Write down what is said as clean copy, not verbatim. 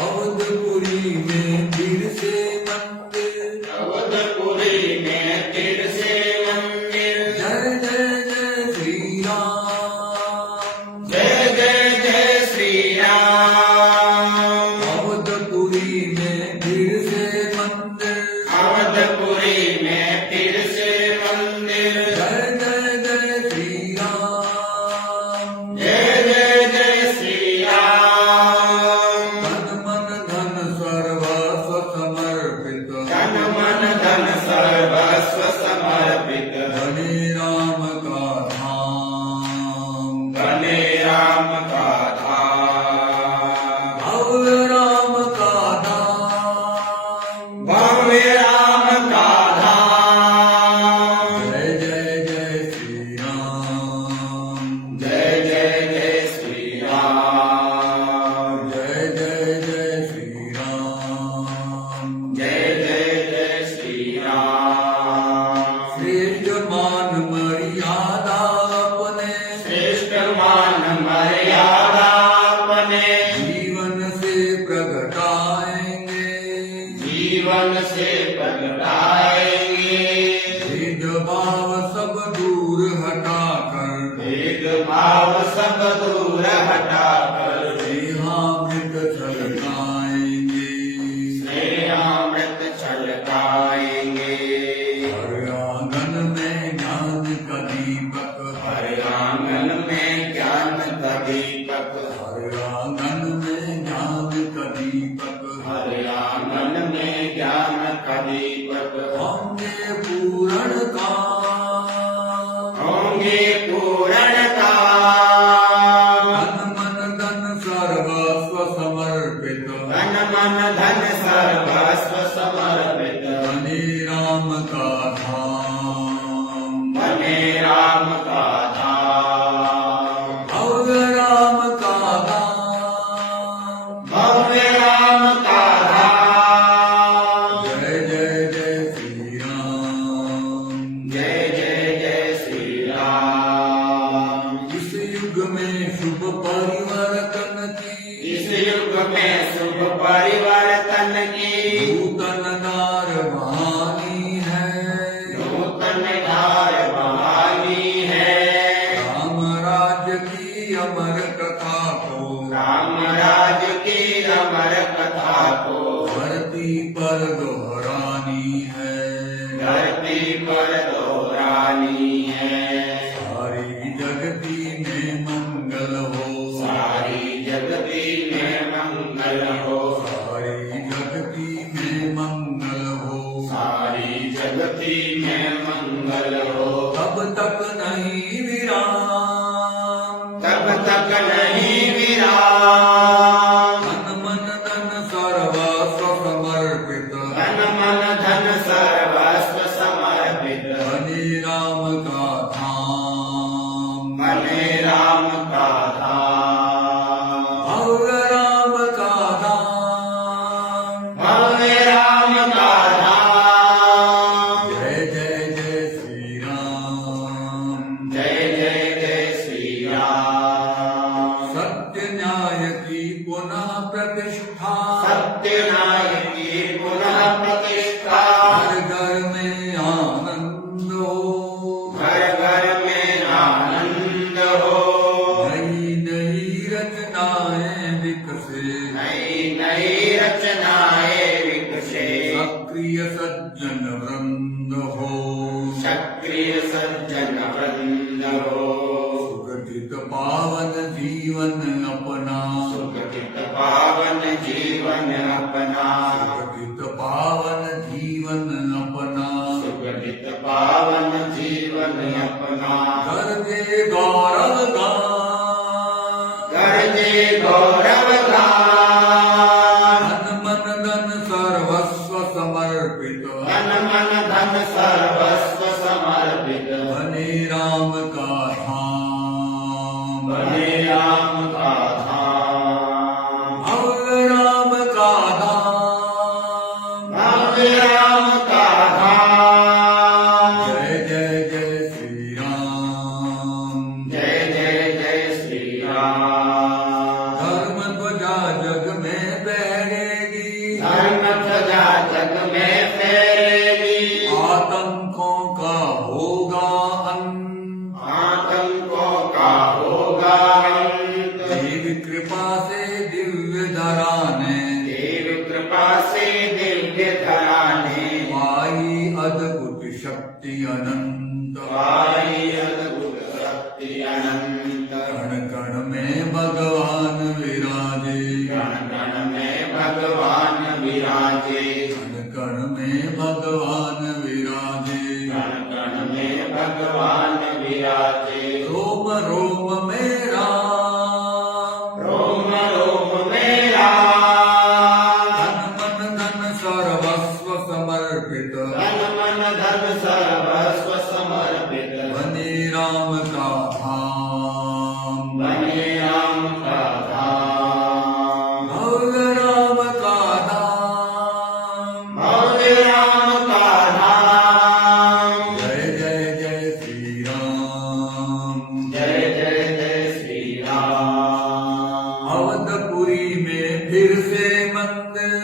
अवधपुरी में फिर से मंदिर, अवधपुरी में फिर से मंदिर। जय जय जय श्री राम, जय जय जय श्री राम। अवधपुरी में फिर से मंदिर, अवधपुरी में फिर से मंदिर। जय जय जय श्री राम, जय जय जय श्री राम। तन मन धन सर्वस्व समर्पित, तन मन धन सर्वस्व समर्पित। बने राम का धाम, बने राम का धाम। भव्य राम का धाम, भव्य राम का धाम। जय जय जय श्री राम, जय जय जय श्री राम। जय जय जय श्री राम। जय जय जय श्री राम। श्रेष्ठ मान मर्यादा अपने, श्रेष्ठ मान मर्यादा अपने जीवन से प्रगटाएंगे, जीवन से प्रगटाएंगे। भेदभाव सब दूर हटाकर, भेदभाव सब दूर हटाकर स्नेहामृत छलकाएंगे, स्नेहामृत छलकाएंगे। हर आंगन में ज्ञान का दीपक, हर आंगन में ज्ञान का दीपक। हर आंगन में ज्ञान का दीपक, हर आंगन में ज्ञान का दीपक। होंगे पूर्ण काम, होंगे पूर्ण काम। तन मन धन सर्वस्व समर्पित, तन मन धन सर्वस्व समर्पित। बने राम का धाम, बने राम का धाम। भव्य राम का धाम, भव्य राम का धाम। जय जय जय श्री राम। जय जय जय श्री राम। इस युग में शुभ परिवर्तन की, इस युग में शुभ परिवर्तन की नूतन धार बहानी है, नूतन धार बहानी है। राम राज्य की अमर कथा को, राम राज्य की अमर कथा को धरती पर दोहरानी है, धरती पर दोहरानी है। सारी जगती में मंगल हो, सारी जगती में मंगल हो। सारी जगती में मंगल हो, सारी जगती में मंगल हो। तब तक नहीं विराम, तब तक नहीं विराम। तन मन धन सर्वस्व समर्पित, तन मन धन सर्वस्व समर्पित। बने राम का धाम, बने राम का धाम। भव्य राम का धाम, भव्य राम का धाम। जय जय जय श्री राम। जय जय जय श्री राम। सत्य न्याय की पुनः प्रतिष्ठा, सत्य न्याय की पुनः प्रतिष्ठा। घर घर में आनंद हो, घर घर में आनंद हो। नई नई रचनाएं विकसे, नई नई रचनाएं विकसे। सक्रिय सज्जन वृंद हो, सक्रिय सज्जन वृंद हो। सुगठित पावन जीवन अपना, सुगठित पावन जीवन अपना। सुगठित पावन जीवन अपना, सुगठित पावन जीवन अपना। गर्जे गौरव गान, गर्जे गौरव गान। तन मन धन सर्वस्व समर्पित, तन मन धन सर्वस्व समर्पित। बने राम का धाम, बने राम का धाम। भव्य राम का धाम, भव्य राम का धाम। जय जय जय श्री राम। जय जय जय श्री राम। धर्म ध्वजा जग में फहरे, विराजे कण कण में भगवान विराजे कण कण में भगवान विराजे कण कण में भगवान विराजे रोम रोम में राम रोम रोम में राम तन मन धन सर्वस्व समर्पित तन मन धन सर्वस्व समर्पित बने राम का धाम बने राम का धाम भव्य राम का धाम भव्य राम का धाम जय जय जय श्री राम जय जय जय श्री राम अवधपुरी में फिर से मंदिर